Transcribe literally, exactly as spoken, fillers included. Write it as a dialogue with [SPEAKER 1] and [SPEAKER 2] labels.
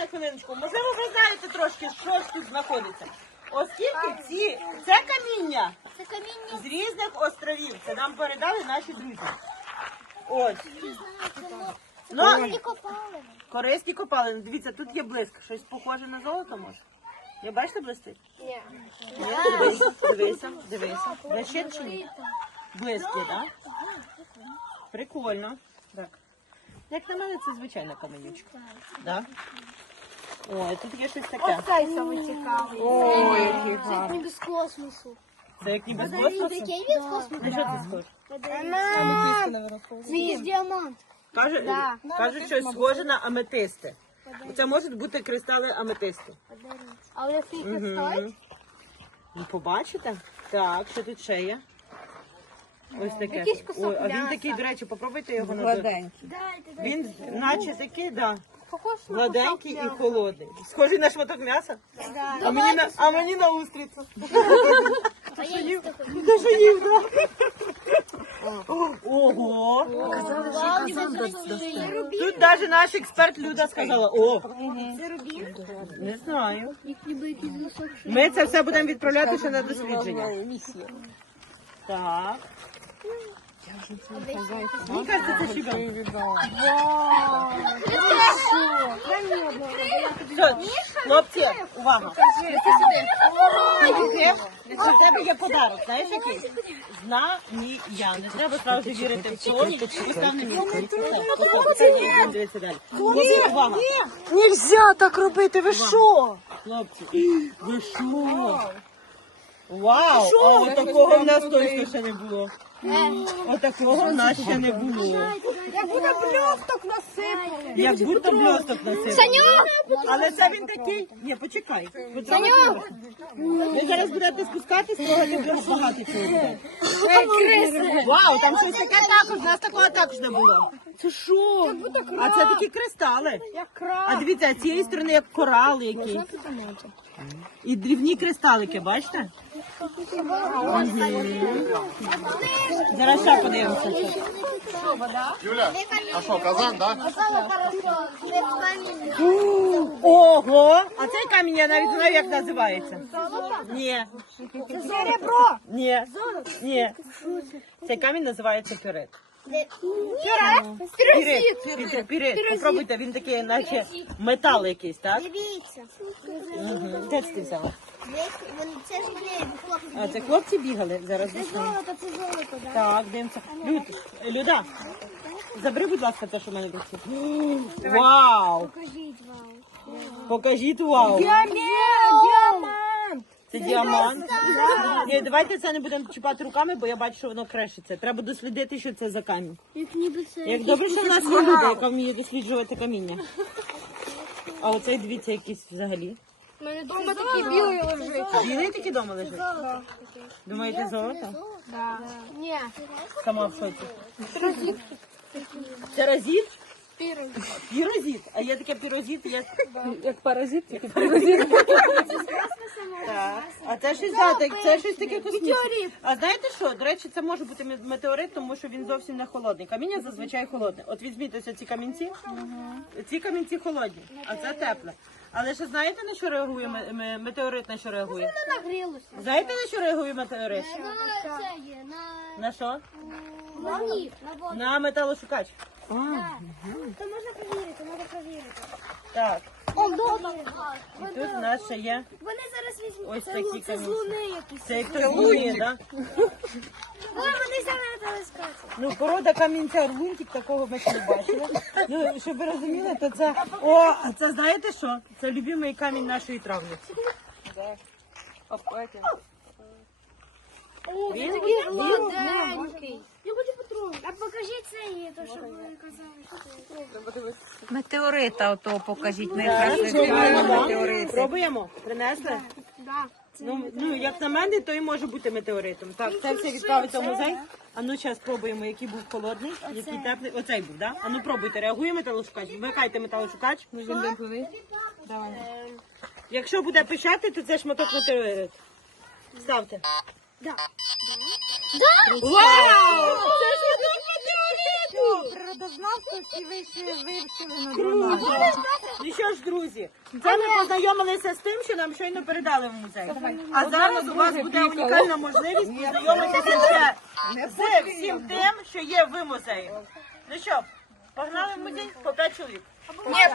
[SPEAKER 1] на хвилиночку. Можливо, ви знаєте трошки, що ж тут знаходиться. Оскільки ці, це каміння
[SPEAKER 2] Це каміння.
[SPEAKER 1] з різних островів. Це нам передали наші друзі. Ось. Ну,
[SPEAKER 2] Корисні копалини.
[SPEAKER 1] корисні копалини. Дивіться, тут є блиск. Щось похоже на золото може? Я бачите блистить?
[SPEAKER 2] Ні.
[SPEAKER 1] Ні? Дивися, дивися, дивися. Блищить чи ні? Блиск є, так? Прикольно. Так. Як на мене, це звичайна каменючка. Да? Ой, тут є щось таке.
[SPEAKER 2] Цей саме цікавий.
[SPEAKER 1] Ой, який
[SPEAKER 2] Це
[SPEAKER 1] гарний.
[SPEAKER 2] ніби з космосу.
[SPEAKER 1] Це як ніби з
[SPEAKER 2] Він
[SPEAKER 1] космосу?
[SPEAKER 2] такий він з космосу.
[SPEAKER 1] На що це схоже?
[SPEAKER 2] Це є діамант.
[SPEAKER 1] Каже,
[SPEAKER 2] Да.
[SPEAKER 1] Кажуть, що схоже на аметисти. Це можуть бути кристали аметисту.
[SPEAKER 2] Але скільки
[SPEAKER 1] Мгм.
[SPEAKER 2] стоїть?
[SPEAKER 1] Ну, побачите? Так, що тут ще є? Ось таке.
[SPEAKER 2] Якийсь кусок
[SPEAKER 1] Ой, а він
[SPEAKER 2] м'яса.
[SPEAKER 1] такий, до речі, попробуйте його на
[SPEAKER 3] Гладенький.
[SPEAKER 2] Дайте, дайте.
[SPEAKER 1] Він наче такий, да,
[SPEAKER 2] Похож на
[SPEAKER 1] гладенький
[SPEAKER 2] кусок
[SPEAKER 1] і
[SPEAKER 2] м'яса.
[SPEAKER 1] холодний. Схожий на шматок м'яса?
[SPEAKER 2] Да.
[SPEAKER 1] А мені на, а мені на устрицю.
[SPEAKER 2] А я їсти хочу.
[SPEAKER 1] Ти що їв, да? Ого!
[SPEAKER 2] Вау, це
[SPEAKER 1] Тут навіть наш експерт Люда сказала, о,
[SPEAKER 2] Це рубін?
[SPEAKER 1] не знаю.
[SPEAKER 2] Як ніби якийсь носок.
[SPEAKER 1] Ми це все будемо відправляти ще на дослідження.
[SPEAKER 3] Місія.
[SPEAKER 1] Так. Мені кажеться, це щебенка. Все, хлопці, увага. У тебе є подарок, знаєш який? Знамія. Не треба справді вірити в сон. Постав на місце. Дивіться далі. Хлопці, увага.
[SPEAKER 3] Нельзя так робити, ви що?
[SPEAKER 1] Хлопці, ви що? Вау! А от такого в нас точно ще не було. Отакого в нас ще не було.
[SPEAKER 3] Як буде бльосток насипали.
[SPEAKER 1] Як будто бльосток насипав. Але це він такий. Ні, почекай. Саню! Ви зараз будете спускатись, трогати дуже багато цього буде. Вау, там щось таке також, у нас такого також не було.
[SPEAKER 3] Це що?
[SPEAKER 1] А це такі кристали.
[SPEAKER 3] Як краб.
[SPEAKER 1] А дивіться, а з цієї сторони як корал якийсь. І дрібні кристалики, бачите? Зараз ще подивимося.
[SPEAKER 4] Юля, а що, казан, да?
[SPEAKER 1] Ого! А цей камінь я навіть знаю, як називається. Ні.
[SPEAKER 3] Це серебро.
[SPEAKER 1] Ні. Ні. Цей камінь називається пірит. Пірит. Пірит. Пірит. Попробуйте, він такий, наче метал якийсь, так?
[SPEAKER 2] Дивіться.
[SPEAKER 1] Угу. Де це ти взяла?
[SPEAKER 2] Це ж вони хлопці.
[SPEAKER 1] А це хлопці бігали? Зараз
[SPEAKER 2] Це
[SPEAKER 1] дійсно.
[SPEAKER 2] золото, це золото, так?
[SPEAKER 1] Так, дивимося. Люд, Люда, забери, будь ласка, те, що в мене тут. Вау!
[SPEAKER 2] Покажіть вам.
[SPEAKER 1] Покажіть вау!
[SPEAKER 3] Діамант.
[SPEAKER 1] Це діамант. Ні, давайте це не будемо чіпати руками, бо я бачу, що воно крешиться. Треба дослідити, що це за камінь.
[SPEAKER 2] Як ніби це.
[SPEAKER 1] Як добре, що в нас є люди, яка вміє досліджувати каміння. А оцей, дивіться, якийсь взагалі.
[SPEAKER 2] У мене дома такі білий лежить.
[SPEAKER 1] Білий такий дома лежить? Думаєте, золото?
[SPEAKER 2] Да. Ні.
[SPEAKER 1] Сама в шоці. Це розіт? Пірозіт. А є таке пірозіт, є...
[SPEAKER 3] Як паразит.
[SPEAKER 1] Так. А це щось, да, так, це щось таке космічне. А знаєте що? До речі, це може бути метеорит, тому що він зовсім не холодний. Каміння зазвичай холодне. От візьміть ось ці камінці. Ці камінці холодні, а це тепле. Але ще знаєте, на що реагує ме- ме- метеорит, на що реагує?
[SPEAKER 2] Нагрілося.
[SPEAKER 1] Знаєте, на що реагує метеорит?
[SPEAKER 2] На це є, на...
[SPEAKER 1] На що?
[SPEAKER 2] На ні, на воду.
[SPEAKER 1] На металошукач.
[SPEAKER 2] То можна перевірити, можна перевірити.
[SPEAKER 1] Так.
[SPEAKER 2] О, добре.
[SPEAKER 1] І тут в нас ще є
[SPEAKER 2] Вони зараз візьмуть.
[SPEAKER 1] ось
[SPEAKER 2] Це,
[SPEAKER 1] такі
[SPEAKER 2] ну, це з
[SPEAKER 1] камінці.
[SPEAKER 2] луни якісь.
[SPEAKER 1] Це як то злує, так?
[SPEAKER 2] Ой, вони взяли телескоп.
[SPEAKER 1] Ну, порода камінця орлунтик, такого ми ще не бачили. Ну, щоб ви розуміли, то це... О, а це знаєте що? Це любимий камінь нашої травниці.
[SPEAKER 2] О,
[SPEAKER 1] Він
[SPEAKER 2] такий
[SPEAKER 1] він-
[SPEAKER 2] гладенький. Я хочу потрогати. А покажіть це є, то, що ви казали. Що це?
[SPEAKER 3] Метеорита ото покажіть. Ми
[SPEAKER 1] Так,
[SPEAKER 3] якраз
[SPEAKER 1] пробуємо,
[SPEAKER 3] вивчаємо
[SPEAKER 1] да?
[SPEAKER 3] метеорити.
[SPEAKER 1] Пробуємо? Принесли?
[SPEAKER 2] Да. Це
[SPEAKER 1] Ну, ну, як на мене, то і може бути метеоритом. Так, це все відправиться в музей. А ну, зараз спробуємо, який був холодний, який теплий. Оцей був, так? Да? А ну, пробуйте, реагує металошукач? Вмикайте металошукач. Якщо буде пищати, то це шматок метеорит. Ставте.
[SPEAKER 2] Да.
[SPEAKER 1] Вау! Це шматок метеориту!
[SPEAKER 5] природознавство ви ще вивчили на дронах.
[SPEAKER 1] Ну що ж, друзі, це ми познайомилися з тим, що нам щойно передали в музей. А зараз у вас буде унікальна можливість познайомитися ще з всім тим, що є в музеї. Ну що, погнали в музей по п'ять чоловік.